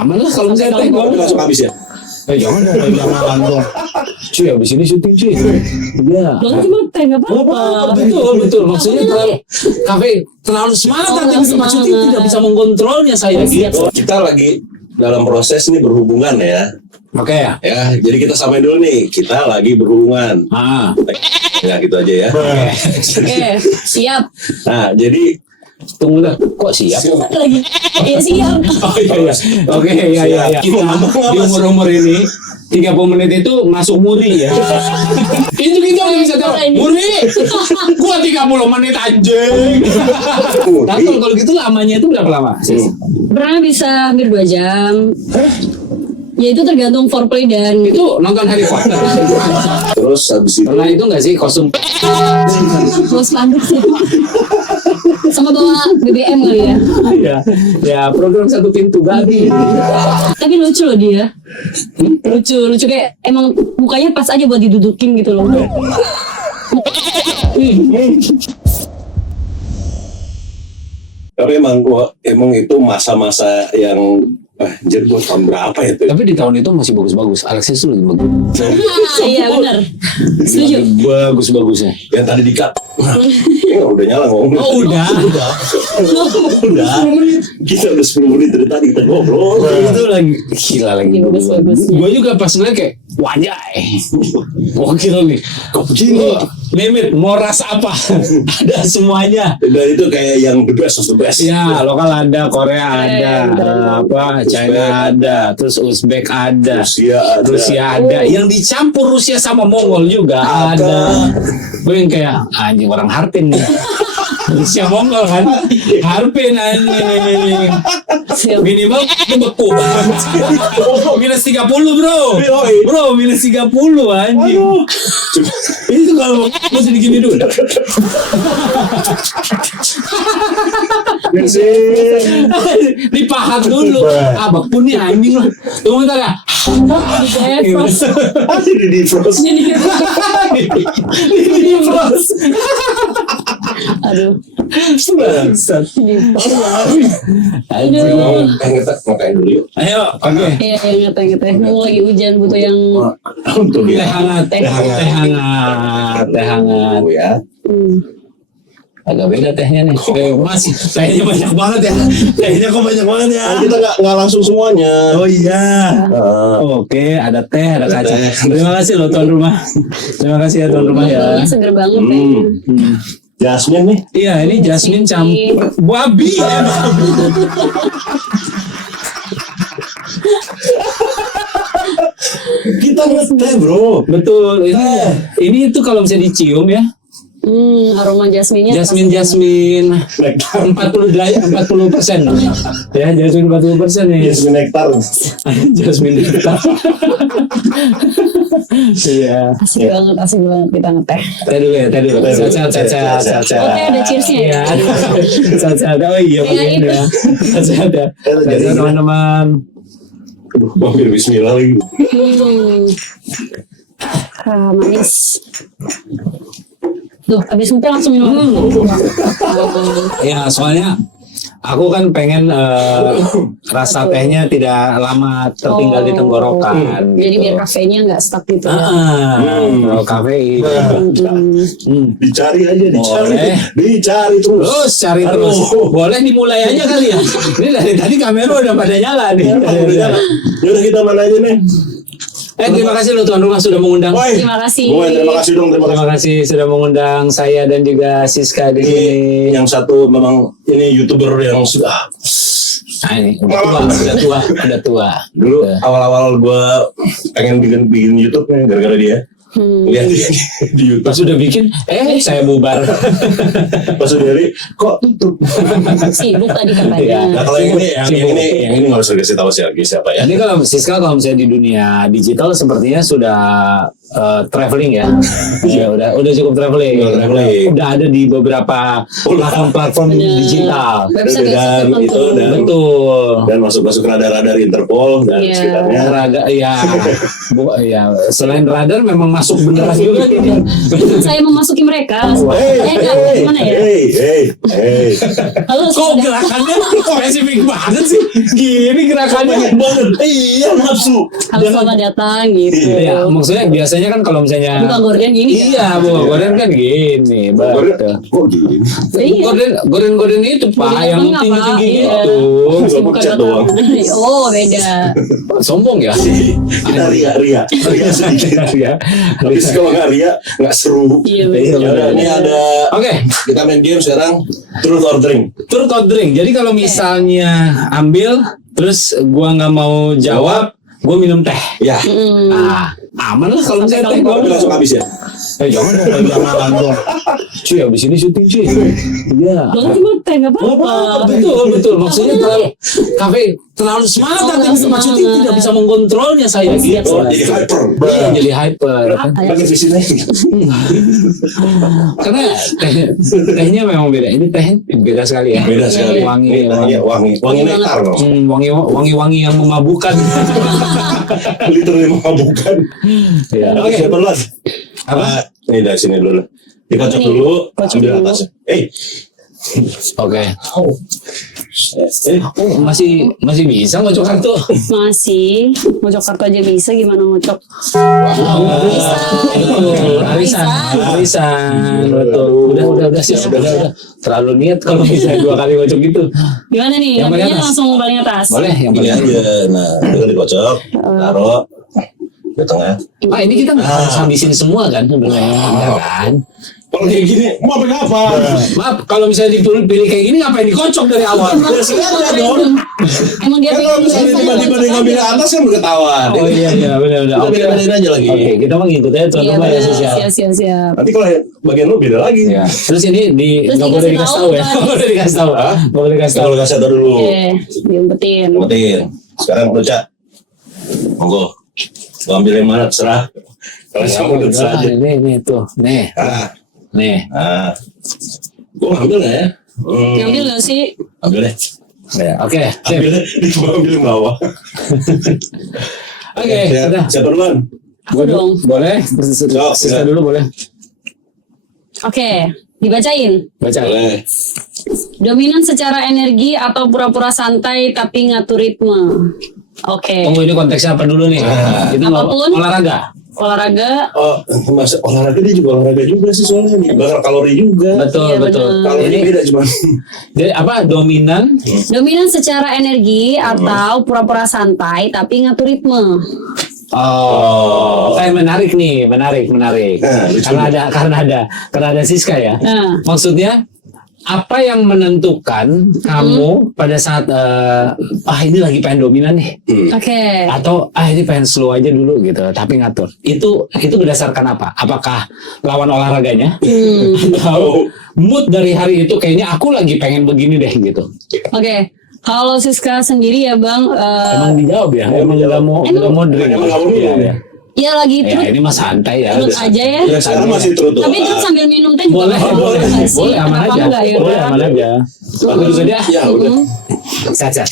aman lah kalau misalnya teh gua langsung habis ya. Jangan dong. Cuy, abis ini syuting cuy. Iya. Jangan cuma teh nggak apa-apa. Betul. Maksudnya terlalu semangat nanti pas syuting tidak bisa mengontrolnya saya gitu. Kita lagi dalam proses nih berhubungan ya. Oke ya. Ya, jadi kita sampai dulu nih. Kita lagi berhubungan. Ya gitu aja ya. Oke, siap. Nah, jadi Tunggu lah, kok siap? Lagi. Iya siap. Oh iya. Oke, iya. Kita di umur ini 30 menit itu masuk muri ya. Itu kita udah bisa tahu. Muri. Gua 30 menit anjing. Nah, kalau gitu lamanya itu berapa lama? Pernah bisa hampir 2 jam. Ya itu tergantung foreplay dan Itu nonton Harry Potter. terus habis itu Pernah itu nggak sih kostum? close banget sih. Sama bawa BBM kali ya. Ya program satu pintu babi. Tapi lucu loh dia. Lucu kayak emang mukanya pas aja buat didudukin gitu loh. tapi emang itu masa-masa yang jadi buat tahun berapa ya tuh? Tapi di tahun itu masih bagus-bagus. Alexis itu lebih bagus. Iya benar. Setuju. Bagus-bagusnya. Yang tadi di-cut. Udah nyala ngomong. Oh udah. Kita udah 10 menit dari tadi kita ngobrol. Itu lagi gila lagi. Bagus. Gue juga pas ngeliat kayak wajah. Gila nih. Kok begini? Limit mau rasa apa? Ada semuanya. Dan itu kayak yang the best of the best. Ya, lokal ada, Korea ada, China ada, terus Uzbek ada, Rusia ada, yang dicampur Rusia sama Mongol juga ada. Gue yang kayak anjing orang Harpin nih. Rusia Mongol kan, Harpin anjing. Minimal beku. Minus 30 bro, minus 30 anjing. Itu kalau masih digini dulu. Dipahat dulu. Abang pun nih anjing loh. Tunggu bentar ya. Di defrost. Aduh. Bangsat. Ngapain dulu yuk. Ayo, oke. Iya yang ngeteh. Mau lagi hujan butuh yang Untuk Teh hangat. Teh hangat. ya. Agak beda tehnya nih. Mas, tehnya banyak banget ya. Tehnya kok banyak banget ya. Kita nggak langsung semuanya. Oh iya. Oke, ada teh, ada kaca. Terima kasih loh tuan rumah. Terima kasih ya tuan rumah ya. seger banget tehnya. Jasmine nih. Iya, ini Jasmine campur babi ya. Kita ngeteh bro. Betul. Ini itu kalau bisa dicium ya. Aroma jasminnya. Jasmine 40%. Ya, Jasmine 40% nih. Jasmine nektar. Jasmine nektar. Iya. Asik banget kita ngeteh. Teh dulu ya, teh dulu. Sehat. Oke, ada cheersnya ya. Sehat. Oh iya, begini ya. Sehat ya. Sehat teman-teman. Aduh, hampir bismillah lagi. Manis. Tuh, habis ngepel langsung minum. Ya, soalnya aku kan pengen rasa tehnya tidak lama tertinggal di tenggorokan. Jadi biar kafenya nggak stuck gitu. Kalau kafein. Dicari aja, Boleh. Dicari terus. Terus cari terus. Boleh dimulai aja kali ya. Ini dari tadi kamera udah pada nyala nih. Yaudah kita mana aja nih. Terima kasih loh tuan rumah sudah mengundang. Terima kasih. Terima kasih dong. Terima kasih sudah mengundang saya dan juga Siska di sini. Yang satu memang ini YouTuber yang sudah. Nah, ini udah tua. Dulu awal-awal gue pengen bikin YouTube nih gara-gara dia. Lihat di YouTube. Pas udah bikin, saya bubar. Pas udah dari, kok tutup. Sibuk tadi katanya. Nah kalau yang ini nggak usah kasih tahu siapa ya. Ini kalau Siska kalau misalnya di dunia digital sepertinya sudah traveling ya. Ya udah cukup traveling. Udah ada di beberapa platform digital. Website Dan itu dan Betul. dan masuk radar-radar Interpol dan Iya. sekitarnya. Radar ya selain radar memang masuk beneran juga nih. Saya memasuki mereka. Gimana ya? Hey. Halo, Kok gerakannya spesifik banget sih? Gini gerakannya banget. Iya, nafsu. halo selamat datang gitu. Iya, maksudnya biasanya kan kalau misalnya Bukan gorden gini. iya, gorden kan gini, betul. Kok gini? Iya. Gorden itu Pak Gorden yang apa? tinggi-tinggi Iya. gitu. Bukan Cat doang. Oh, beda. Sombong ya? Kita ria sedikit. Ya. Tapi kalau nggak ria, nggak seru. Iya. Ya udah, ini ada. Oke, Kita main game sekarang. Truth or drink. truth or drink. Jadi kalau misalnya ambil terus gua nggak mau jawab, gua minum teh. Ya. Nah, aman lah kalau misalnya teh gua Tapi langsung habis ya. jangan dong, jangan dong. Cuy, abis ini syuting cuy. Iya. Jangan cuma teh nggak apa-apa. Betul. Maksudnya terlalu semangat nanti tempat syuting tidak bisa mengontrolnya saya gitu. Oh, jadi hyper. Iya, jadi hyper. Pakai visi naik. Karena tehnya memang beda. Ini teh beda sekali ya. Beda sekali. Wangi, Ini wangi nektar loh. wangi yang memabukkan. Literally mengabukkan. Ya. Oke, siapa duluan? Apa? Ini dari sini dulu. Dikocok Ini, dulu, kocok ambil dulu. atasnya. Oke. Masih bisa ngocok kartu. Masih. Ngocok kartu aja bisa, gimana ngocok? Arisan. Betul. Udah sih. Udah. Terlalu niat kalau bisa 2 kali ngocok gitu. Gimana nih? Yang paling Lagunya atas. langsung paling atas. Boleh yang Ini paling aja. Nah, itu dikocok, taruh di tengah. Pak, ini kita nggak harus habisin semua kan sebenarnya, ya kan? Kalau kayak gini, mau pakai apa? Maaf, kalau misalnya pilih kayak gini ngapain dikocok dari awal? Ya sengaja dong. Emang dia Kan kalau misalnya tiba-tiba dia ngambil atas kan ketahuan. Oh iya, benar. Kita beda-bedain aja lagi. Oke, kita mau ngikut aja tuan Iya, rumah ya benar. sosial. Siap. Nanti kalau bagian lu beda lagi. Ya. Terus ini Terus nggak boleh dikasih dikasih tahu, tahu ya? kan? Nggak boleh dikasih tahu. Nggak boleh dikasih tahu. Kalau kasih tahu dulu. Oke, diumpetin. Umpetin. Sekarang lu Cak. Monggo. Lu ambil yang mana terserah. Kalau kamu udah terserah aja. Nih tuh, nih. Nah. Gua ngambil nggak ya? Ngambil nggak sih? Ambil deh. Ya, oke. Sip. Ambil deh. Ambil yang bawah. Oke, udah. Siapa duluan? Gua dong. Boleh. Sisa dulu boleh. Oke, dibacain. Baca. Boleh. Dominan secara energi atau pura-pura santai tapi ngatur ritme. Oke. Tunggu ini konteksnya apa dulu nih? Itu Apapun. olahraga. Olahraga. Oh, masa olahraga dia juga olahraga juga sih soalnya nih. Bakar kalori juga. Betul, Iya, betul. benar. Kalori Ini beda cuma. jadi apa? Dominan. Dominan secara energi atau pura-pura santai tapi ngatur ritme. Oh, menarik nih, menarik. Nah, Karena ada Siska ya. Nah, Maksudnya apa yang menentukan kamu pada saat ini lagi pengen dominan nih, oke. atau ini pengen slow aja dulu gitu, tapi ngatur. Itu berdasarkan apa? Apakah lawan olahraganya? Atau mood dari hari itu kayaknya aku lagi pengen begini deh gitu. Oke. Kalau Siska sendiri ya Bang, Emang dijawab ya? Emang nggak mau drink? Emang nggak mau minum. Iya. ya lagi Ya terus ini mah santai ya. aja ya. Ya sekarang masih terus. Tapi terus sambil minum teh juga Boleh, nggak boleh, apa-apa sih? boleh, aman Kenapa aja. enggak ya? Boleh, aman aja. Aku juga dia. Ya udah. Sehat.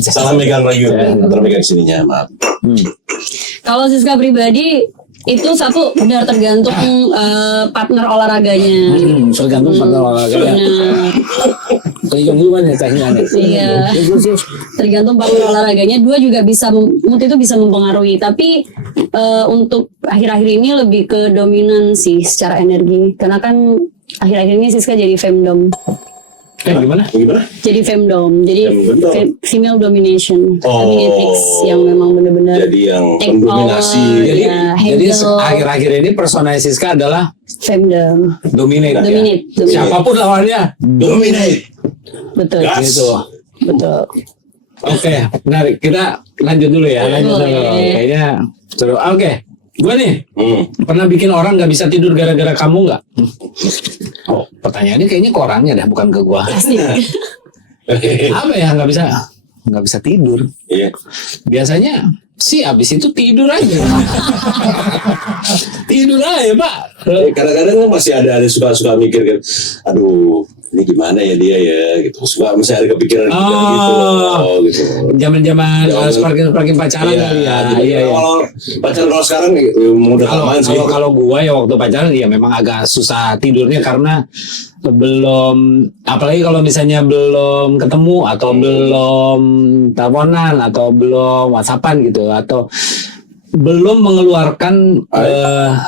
Salah megang lagi. Ntar megang sininya, maaf. Kalau Siska pribadi itu satu benar tergantung partner olahraganya. Tergantung pada olahraga. Nah, Kayaknya gimana ya tehnya nih? iya. Tergantung partner olahraganya. Dua juga bisa mood itu bisa mempengaruhi. Tapi untuk akhir-akhir ini lebih ke dominan sih secara energi. Karena kan akhir-akhir ini Siska jadi femdom. Gimana? Gimana? Jadi femdom. Jadi Femdom. female domination. Oh. Dominatrix yang memang benar-benar Jadi yang take mendominasi. power. Jadi Ya, jadi handle. akhir-akhir ini persona Siska adalah femdom. dominate. ya? Dominate. Siapapun lawannya. Dominate. Betul. Gas. Gitu. Betul. Oke, menarik. Kita lanjut dulu ya. Lanjut dulu. Boleh. Kayaknya seru. Oke. Gue nih pernah bikin orang nggak bisa tidur gara-gara kamu nggak? Oh, pertanyaannya kayaknya ke orangnya dah, bukan ke gua. Pasti. Apa ya nggak bisa? nggak bisa tidur. Iya. Biasanya sih abis itu tidur aja. Tidur aja Pak. Kadang-kadang masih ada suka mikir kan, aduh ini gimana ya dia ya gitu. Suka misalnya ada kepikiran gitu loh, gitu. Zaman-zaman sparking pacaran Iya, kali ya. jadi Iya, iya. kalau pacaran kalau sekarang udah kelamaan sih. Kalau gua ya waktu pacaran ya memang agak susah tidurnya karena belum, apalagi kalau misalnya belum ketemu atau belum teleponan atau belum WhatsAppan gitu atau belum mengeluarkan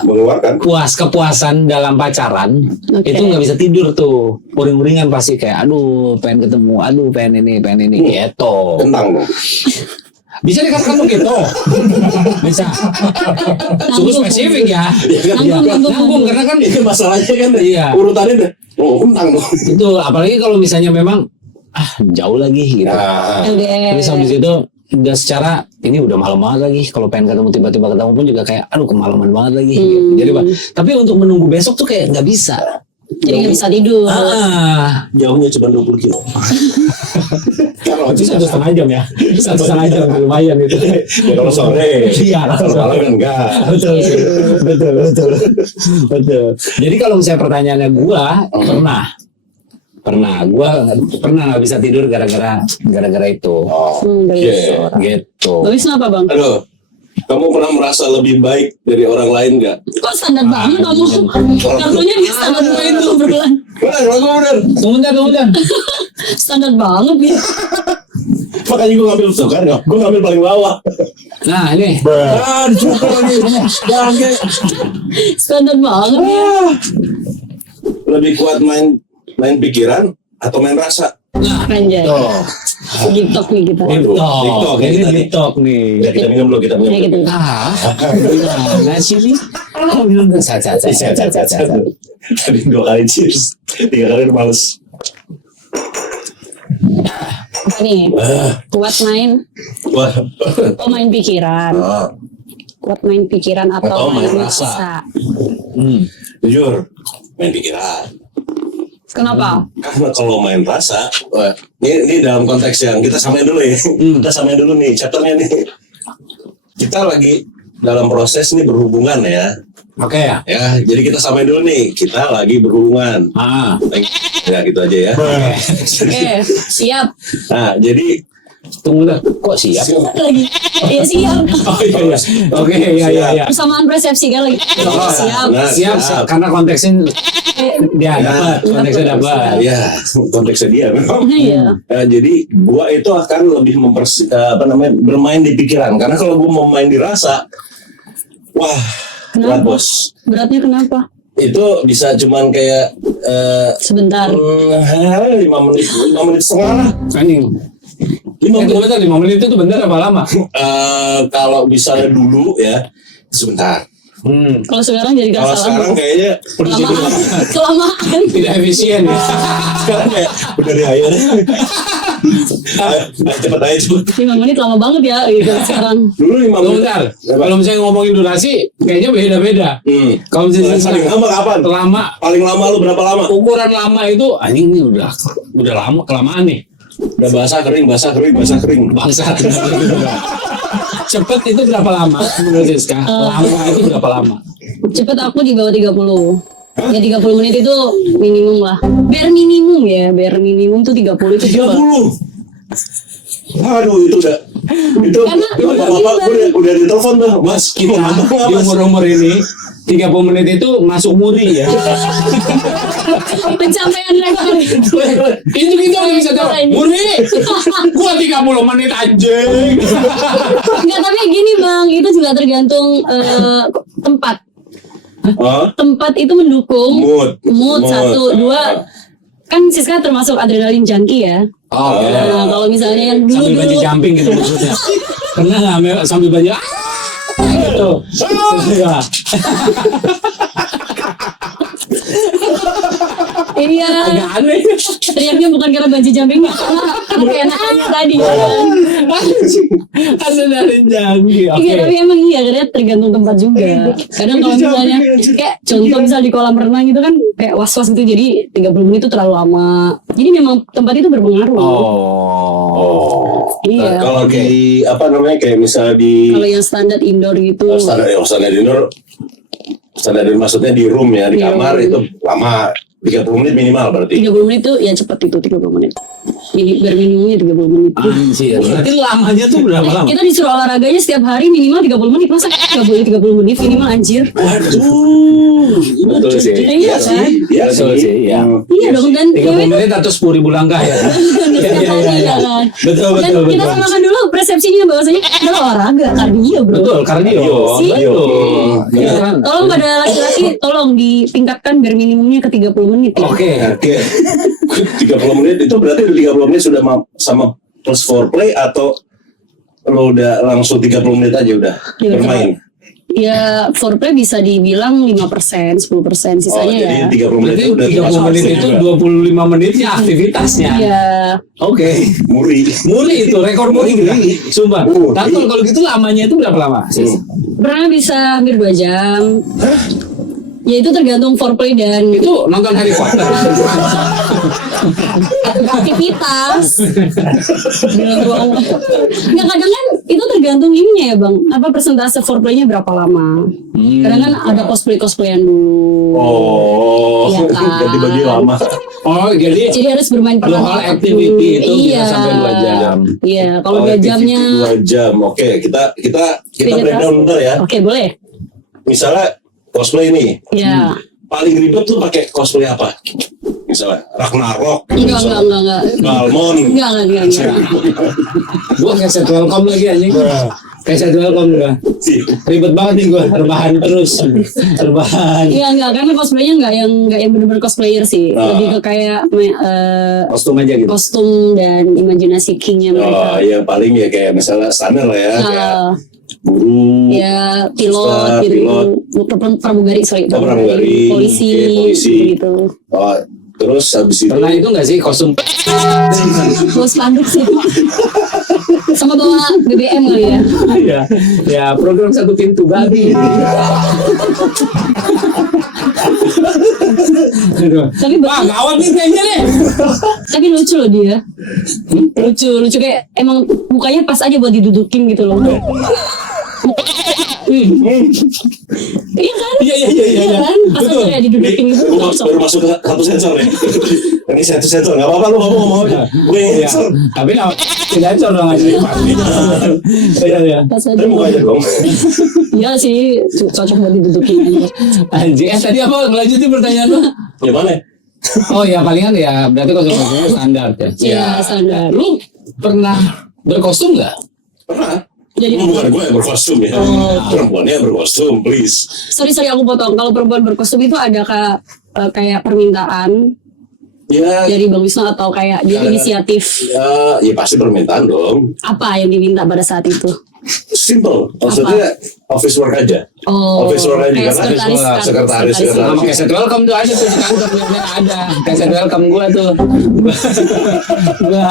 mengeluarkan kepuasan dalam pacaran. Oke. Itu nggak bisa tidur tuh, uring-uringan pasti kayak aduh pengen ketemu, aduh pengen ini gitu. kentang dong. Bisa dikatakan begitu. Bisa. Cukup spesifik ya. Nanggung karena kan Itu masalahnya kan Iya. urutannya udah kentang dong. itu apalagi kalau misalnya memang jauh lagi gitu. Nah, LDR. Terus habis itu udah secara ini udah malam banget lagi, kalau pengen ketemu tiba-tiba ketemu pun juga kayak aduh kemalaman banget lagi. Jadi Pak, tapi untuk menunggu besok tuh kayak nggak bisa. Jadi nggak bisa tidur. jauhnya cuma 20 kilo. Kalau Itu 1,5 jam ya. 1,5 jam lumayan itu. ya kalau sore, Iya, kalau malam kan enggak. Betul. Jadi kalau misalnya pertanyaannya gua pernah nggak bisa tidur gara-gara itu. Bagus. Gitu. Bagus kenapa bang? Aduh, kamu pernah merasa lebih baik dari orang lain nggak? Kok standar banget kamu? Kartunya di standar banget itu berbulan. Bener. Tunggu. Standar banget ya. Makanya gue ngambil tuh kan, gue ngambil paling bawah. Nah ini. Dicoba lagi. Standar banget ya. Lebih kuat main pikiran atau main rasa? Anjay. TikTok nih kita. TikTok, Ini kita nih. TikTok nih. Ya, kita minum dulu, kita Ya minum. gitu. Gimana sih nih? Kok minum Sehat. Tadi 2 kali cheers, 3 kali males. Apa nih? Kuat main. Wah, Main pikiran. Kuat main pikiran atau Atau main main rasa. rasa. jujur, main pikiran. Kenapa? Karena kalau main rasa, wah, ini dalam konteks yang kita samain dulu ya. Kita samain dulu nih, chapternya nih. Kita lagi dalam proses nih berhubungan ya. Oke ya. Ya, jadi kita samain dulu nih. Kita lagi berhubungan. Ya, gitu aja ya. Oke, siap. Nah, jadi Tunggu dah. Kok siap? Lagi. Iya siap. oh iya. Oke, iya. Persamaan persepsi kan lagi. Siap. Nah, Siap. Karena konteksnya dia dapat, konteksnya dapat. Ya, konteksnya dia memang. Iya. Jadi gua itu akan lebih bermain di pikiran. Karena kalau gua mau main di rasa, wah, berat Kenapa? bos. Beratnya kenapa? Itu bisa cuman kayak Sebentar. 5 menit setengah lah. Anjing. 5 menit. Bentar, 5 menit itu bentar apa lama? Kalau misalnya dulu ya sebentar. Kalau sekarang jadi Kalau gak sekarang salah. kayaknya udah jadi Kelamaan. Tidak efisien ya. sekarang kayak udah deh ayo deh. Ayo, cepet aja cepet. 5 menit lama banget ya gitu sekarang. Dulu 5 menit. Bentar. Kalau misalnya ngomongin durasi, kayaknya beda-beda. Kalau misalnya Paling lama kapan? lama, Paling lama lu berapa lama? ukuran lama itu anjing ini udah lama kelamaan nih. Udah basah kering. Bangsat. Cepet itu berapa lama menurut Siska? Lama itu berapa lama? Cepet aku di bawah 30. Ya 30 menit itu minimum lah. Bare minimum tuh 30 itu cepet. 30. Aduh itu udah Karena bapak udah ditelepon tuh, Mas. Kita di umur-umur ini 30 menit itu masuk muri ya. Pencapaian rekor. Itu kita udah bisa tahu. Muri, gua 30 menit anjing. Enggak, tapi gini Bang, itu juga tergantung tempat. Tempat itu mendukung mood 1, 2. Kan Siska termasuk adrenalin junkie ya. Oh, Nah, kalau misalnya yang sambil dulu baju jumping gitu maksudnya. Pernah nggak sambil baju gitu. Ya. Iya. Agak aneh. Teriaknya bukan karena bungee jumpingnya, karena kayak anaknya tadi. Adrenalin jangkih. Oke. Iya, tapi emang iya karena tergantung tempat juga. Kadang kalau misalnya kayak contoh misal di kolam renang itu kan kayak was-was gitu, jadi 30 menit itu terlalu lama. Jadi memang tempat itu berpengaruh. Oh. Iya. Nah, kalau di apa namanya kayak misalnya di Kalau yang standar indoor gitu. standar indoor, standar indoor maksudnya di room ya, di Di kamar room. itu lama 30 menit minimal berarti. 30 menit itu ya cepat itu 30 menit. Berminimumnya 30 menit. Anjir. Berarti lamanya tuh berapa lama? Kita disuruh olahraganya setiap hari minimal 30 menit. Masa nggak boleh 30 menit minimal anjir? Waduh. Betul sih. Iya kan? Iya Betul sih, iya. Iya dong, dan 30 menit atau 10.000 langkah ya. setiap hari ya kan. Betul, Dan betul, kita betul. samakan dulu persepsinya bahwasanya adalah olahraga, kardio bro. Betul, kardio. Si? Betul. Iya kan? Tolong pada laki-laki, tolong ditingkatkan biar minimumnya ke 30 menit ya. Oke. Oke. 30 menit itu berarti udah 30 menit sudah sama plus foreplay atau lo udah langsung 30 menit aja udah Iya, bermain. Ya foreplay bisa dibilang 5%, 10%, sisanya jadi ya. 30 menit Berarti itu udah 30 menit itu 25 menitnya aktivitasnya. Ya, Oke. muri. Muri itu, rekor muri kita. Sumpah. Muri. Tapi kalau gitu lamanya itu berapa lama? pernah bisa hampir 2 jam. Ya itu tergantung foreplay dan Itu nonton Harry Potter. aktivitas. Nggak, kadang kan itu tergantung ininya ya bang. Apa persentase foreplaynya berapa lama? Kadang kan ada cosplayan dulu. Oh, Iya kan? ganti baju lama. Oh, jadi Jadi harus bermain the peran whole otak activity dulu. itu bisa sampai 2 jam. Iya, kalau 2 jamnya. 2 jam. Oke, kita Aktivitas. breakdown bentar ya. Oke, boleh. Misalnya cosplay nih. Ya. Paling ribet tuh pakai cosplay apa? Misalnya Ragnarok. Enggak. Balmon. Enggak. Gua keset welcome lagi anjing. Keset welcome gua. Ribet banget nih gua, rebahan terus. Rebahan. Iya, enggak, karena cosplaynya enggak yang benar-benar cosplayer sih. Lebih ke kayak Kostum aja gitu. kostum dan imajinasi kingnya Oh, mereka. yang paling ya kayak misalnya standar lah ya, kayak Ah, guru. ya pilot Ustaz, gitu, pilot. pramugari, Pramugari. polisi, Oke, polisi. gitu. Oh, terus habis itu Pernah itu nggak sih kostum? Bawa spanduk sih, sama bawa BBM kali ya. Ya, ya program satu pintu babi. Aduh. Tapi Wah, gawat nih kayaknya nih. tapi lucu loh dia, lucu kayak emang mukanya pas aja buat didudukin gitu loh. Iya kan? Iya. Kan? Pas aja kayak didudukin gitu. Gue baru masuk ke satu sensor ya. Ini satu sensor, nggak apa-apa lu ngomong. Gue Iya. sensor. Tapi tidak dong aja. Iya. Pas aja. Tapi buka aja dong. Iya sih, cocok buat didudukin aja. Anjing, tadi apa? Ngelanjutin pertanyaan lu? Gimana? Oh ya palingan ya berarti kostum-kostumnya standar ya. Iya, standar. Lu pernah berkostum nggak? Pernah. Jadi Bukan gue yang berkostum ya. Perempuannya berkostum, please. sorry aku potong. Kalau perempuan berkostum itu ada kayak permintaan Ya, dari Bang Wisnu atau kayak dia inisiatif ya pasti permintaan dong. apa yang diminta pada saat itu? Simple. Maksudnya office work aja. Oh, Office work aja kayak karena sekretaris. Sama keset welcome tuh ada tuh di kantor biasanya ada. Keset welcome gua tuh. Gua.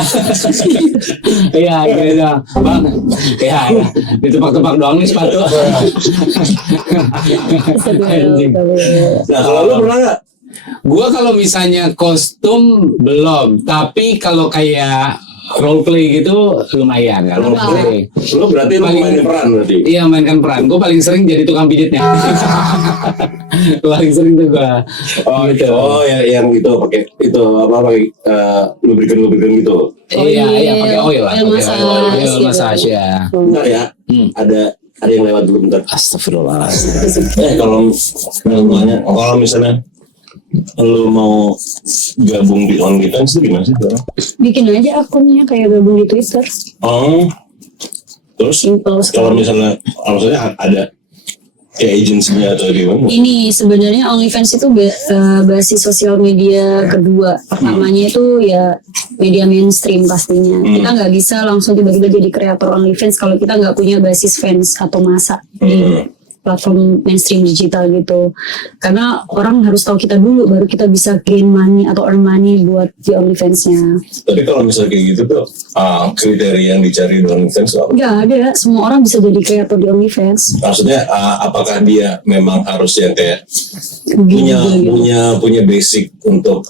Iya, gitu. Bang. Iya. Ditepak-tepak doang nih sepatu. Anjing. Nah, kalau lu pernah nggak? Gua kalau misalnya kostum belum, tapi kalau kayak role play gitu lumayan kan role play. Lu berarti lu mainin peran berarti. Iya mainkan peran. Gue paling sering jadi tukang pijitnya. Paling sering tuh gue. Oh gitu. Oh yang itu pakai itu apa pakai lubrikan gitu. Iya pakai oil lah. Oil massage Oil gitu. massage ya. Bentar ya. Ada yang lewat dulu bentar. Astagfirullah. Kalau misalnya lu mau gabung di OnlyFans itu gimana sih? Bikin aja akunnya kayak gabung di Twitter. Oh, terus Simple kalau sekali. misalnya maksudnya ada kayak agensinya atau gimana? Ini sebenarnya OnlyFans itu basis sosial media kedua. Pertamanya itu ya media mainstream pastinya. Kita nggak bisa langsung tiba-tiba jadi kreator OnlyFans kalau kita nggak punya basis fans atau masa platform mainstream digital gitu. Karena orang harus tahu kita dulu, baru kita bisa gain money atau earn money buat di OnlyFans-nya. Tapi kalau misalnya kayak gitu tuh, kriteria yang dicari di OnlyFans apa? Nggak ada, semua orang bisa jadi kreator di OnlyFans. Maksudnya apakah dia memang harus yang kayak Gitu. punya basic untuk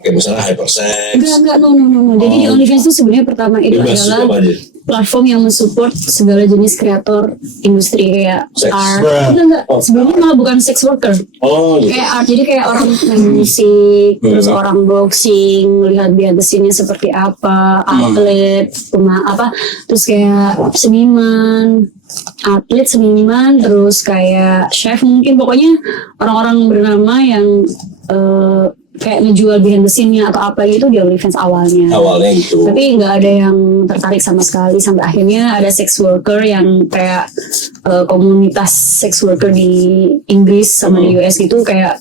kayak misalnya hypersex? Enggak, no. Jadi di OnlyFans itu sebenarnya pertama itu Bebas adalah apa aja? platform yang mensupport segala jenis kreator industri kayak Sex. art. Enggak. Sebelumnya malah bukan sex worker. Oh, gitu. Kayak art, jadi kayak orang main musik, terus orang boxing, lihat behind the scene-nya seperti apa, atlet, terus kayak seniman, terus kayak chef mungkin, pokoknya orang-orang bernama yang kayak ngejual behind the scene-nya atau apa gitu di OnlyFans awalnya. Awalnya gitu. Tapi nggak ada yang tertarik sama sekali sampai akhirnya ada sex worker yang kayak komunitas sex worker di Inggris sama di US gitu kayak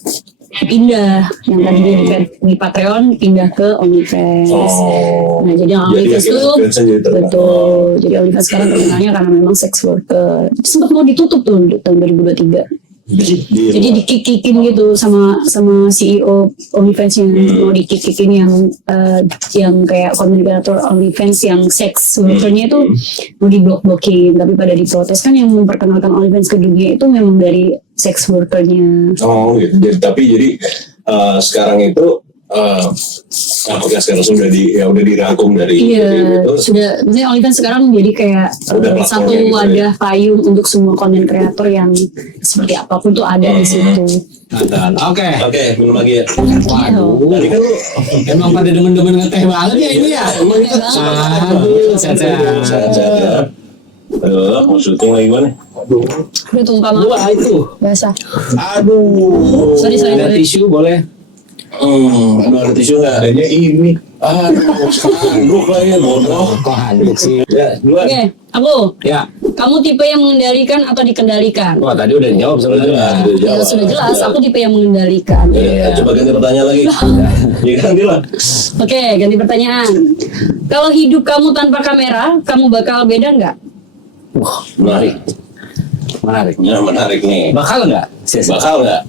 pindah yang tadinya di Patreon pindah ke OnlyFans. Nah jadi OnlyFans akhirnya tuh OnlyFans jadi terkenal. betul. Jadi OnlyFans sekarang terkenalnya karena memang sex worker. Sempat mau ditutup tuh di tahun 2023. Jadi dikikin gitu sama CEO OnlyFans-nya mau dikikin yang kayak komunikator OnlyFans yang sex worker-nya itu mau diblok-blokin, tapi pada diprotes kan yang memperkenalkan OnlyFans ke dunia itu memang dari sex worker-nya. Oh gitu. Jadi sekarang itu apakah sekarang sudah dirangkum dari Iya, itu? sudah. Maksudnya OnlyFans sekarang jadi kayak Udah platformnya satu gitu ya. wadah payung untuk semua konten kreator yang seperti apapun tuh ada di situ. Oke. Oke, minum lagi ya. Waduh. Tadi kan lu Emang pada demen-demen ngeteh banget ya ini ya. emang kita suka Aduh, sehat-sehat. sehat-sehat ya. Aduh, mau syuting lagi gimana? Aduh. Udah tumpah mah. Dua itu. Basah. Aduh. Sorry. Ada tisu boleh. Aduh, ada tisu nggak? Adanya ini. Aduh, handuk kayaknya bodoh. Kok handuk sih? Ya, duluan. Oke, aku. Ya. Kamu tipe yang mengendalikan atau dikendalikan? Wah tadi udah jawab sebenarnya. Ya sudah jelas, aku tipe yang mengendalikan. Ya, coba ganti pertanyaan lagi. Ya ganti lah. Oke, ganti pertanyaan. Kalau hidup kamu tanpa kamera, kamu bakal beda nggak? Wah, Menarik. menarik. Ya, menarik nih. Bakal nggak? Bakal nggak?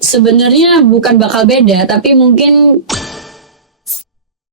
Sebenarnya bukan bakal beda, tapi mungkin